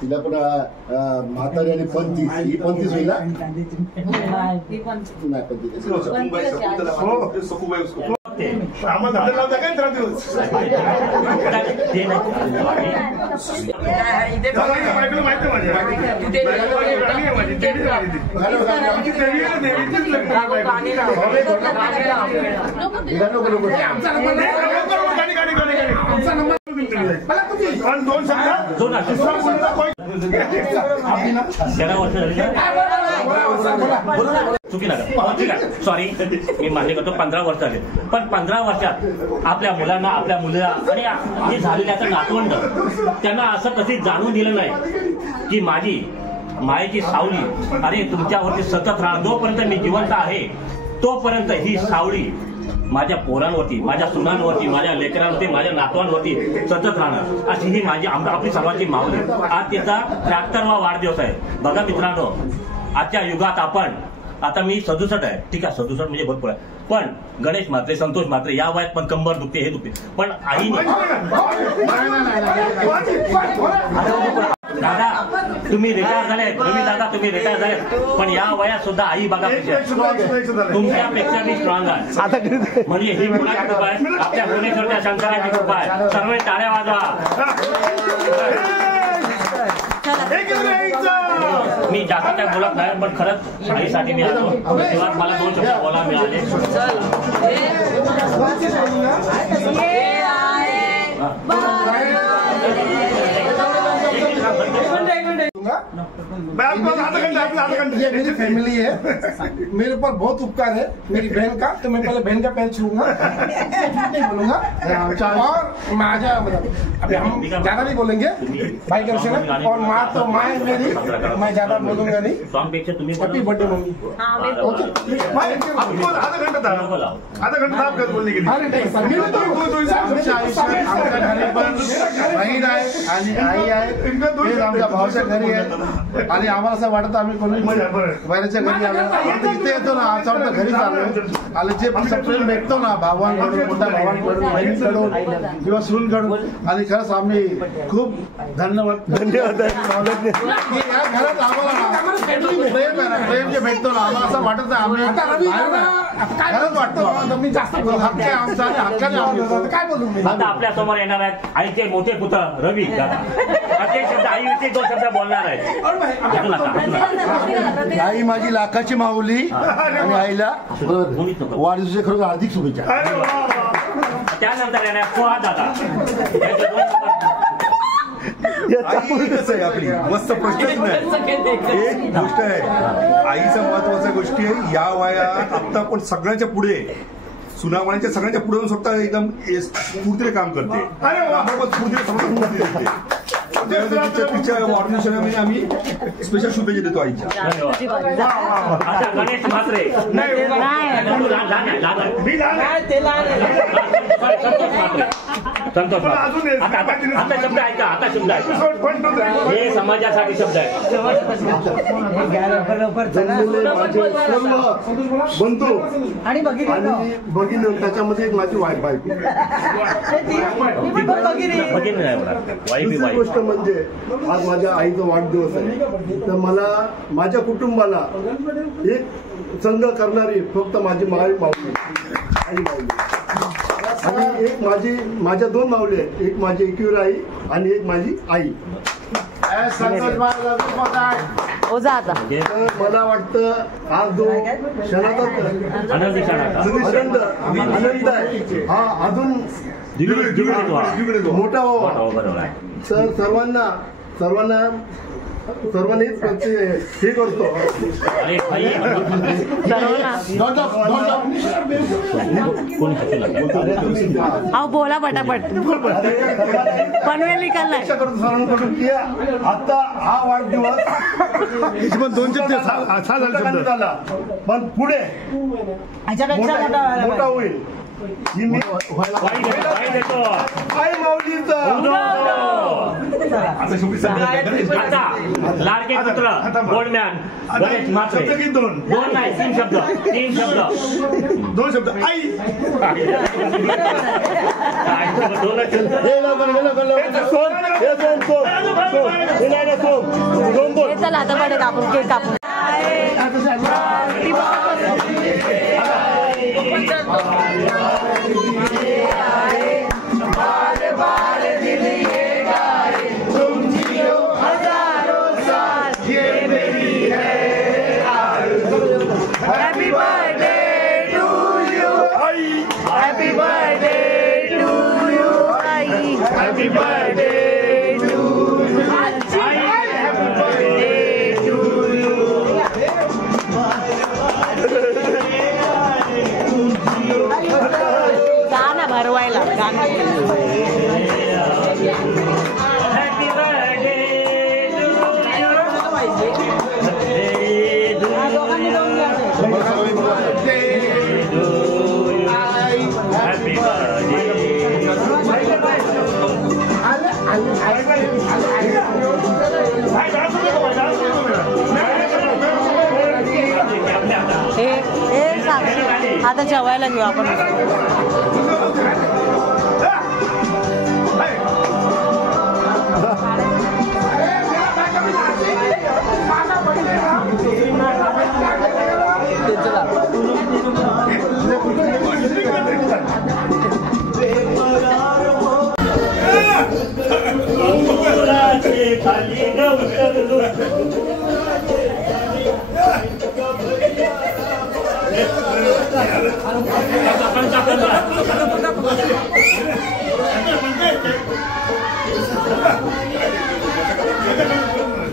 तिला पण म्हातारी आणि 35 ही 35 होईल सॉरी मी मान्य करतो 15 वर्ष झाले, पण 15 वर्षात आपल्या मुलांना आपल्या मुलीला आणि जे झालेले आता नातवंड त्यांना असं कधी जाणून दिलं नाही की माझी मायेची सावली अरे तुमच्यावरती सतत राहणार. जोपर्यंत मी जिवंत आहे तोपर्यंत ही सावली माझ्या पोरांवरती, माझ्या सुनांवरती, माझ्या लेकरांवरती, माझ्या नातवांवरती सतत राहणार अशी ही माझी आपली सर्वांची मागणी. आज तिचा 73वा वाढदिवस आहे. बघा मित्रांनो, आजच्या युगात आपण आता मी 67 आहे, ठीक आहे 67 म्हणजे भरपूर आहे, पण गणेश म्हात्रे, संतोष म्हात्रे या वयात पण कंबर दुखते, हे दुखते, पण आईने दादा तुम्ही रिटायर झाले, दादा तुम्ही रिटायर झाले, पण या वयात सुद्धा आई बघा तुमच्यापेक्षा मी स्ट्रॉंग आहे. म्हणजे ही पुन्हा कृपा आहे, आपल्या भुवनेश्वरच्या शंकराची कृपा आहे. सर्व टाळ्या वाजवा. मी जास्त काय बोलत नाही, पण खरंच आईसाठी मी आलो. तेव्हा मला 2 शब्द बोला मिळाले. ये मेरी फैमिली है, मेरे ऊपर बहुत उपकार है मेरी बहन का, तो मैं पहले बहन का पैर छूऊंगा, नहीं बोलूंगा। और माझा मतलब अभी हम ज्यादा नहीं बोलेंगे भाई कर से, और माँ तो माँ है मेरी, मैं ज्यादा बोलूंगा नहीं। Happy birthday mummy. ओके आधा घंटा आप बोलने के लिए। अरे नहीं सर, मेरे तो आमच्या आयुष्यात आमच्या घरी पण बहीण आहे आणि आई आहे, तेच आमच्या भावाच्या घरी आहे आणि आम्हाला असं वाटतं आम्ही कोणी बाहेरच्या घरी आलो, इथे येतो ना आमच्या घरी आलो आणि जे प्रेम भेटतो ना भावांकडून, मोठ्या भावांकडून, बहिणीकडून किंवा सूनकडून, आणि खरंच आम्ही खूप धन्यवाद की या घरात आम्हाला प्रेम आहे ना, प्रेम जे भेटतो ना आम्हाला असं वाटत नाही आम्ही खरंच वाटतो मी जास्त हक्क आहे आमचा आणि हक्काने आम्ही काय बोलू मी। आता आपल्या समोर येणार आहेत आईचे मोठे पुत्र रवी दादा, असे शब्द आईविषयी 2 शब्द बोलणार आहेत। आई माझी लाखाची माऊली आणि आईला वाढदिवसाच्या खरंच हार्दिक शुभेच्छा। त्यानंतर येणार फुहाद दादा, याचे 2 शब्द। आई कसं आहे आपली मस्त प्रश्नच नाही। एक गोष्ट आहे आईचा महत्वाच्या गोष्टी आहे या वयात आता पण सगळ्यांच्या पुढे सुनावण्यांच्या सगळ्यांच्या पुढे जाऊन स्वतः एकदम स्फूर्तीने काम करते, तिच्या वाढदिवसाला आम्ही स्पेशल शुभेच्छा देतो आईच्या। आता गणेश म्हात्रे, संतोष म्हात्रे, आता शब्द ऐका, आता शब्द ऐका, हे समाजासाठी शब्द आहे। बंधू आणि भगिनी, त्याच्यामध्ये एक माझी वाईफ आहे। दुसरी गोष्ट म्हणजे आज माझ्या आईचा वाढदिवस आहे, तर मला माझ्या कुटुंबाला एक संघ करणारी फक्त माझी माऊली आई माऊली, आणि एक माझ्या 2 माऊली आहेत, एक माझी एकविरा आई आणि एक माझी आई। मला वाटतं आज जो क्षणाचा आनंद आहे हा अजून मोठा व्हावा, तर सर्वांनीच हे करतो। आओ बोला पटापट, पनवेल निकाललाय आता हा वाढदिवस 2 झाला, पण पुढे मोठा होईल ही मी आई माऊलीचा लाडके पुत्र गोल्डमॅन गणेश म्हात्रे, 2 नाही 3 शब्द, 2 शब्द आई। चला आता बडे कापून केक कापून Happy birthday to you. Happy birthday to you. Happy birthday to you. Happy birthday to you. गाना भरवायला गाना आता जेवायला घेऊ आपण।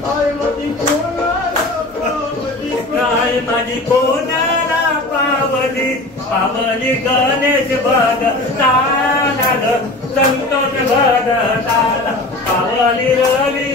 आई पावली गणेश भगताला ग संतोष भगताला पावली रवी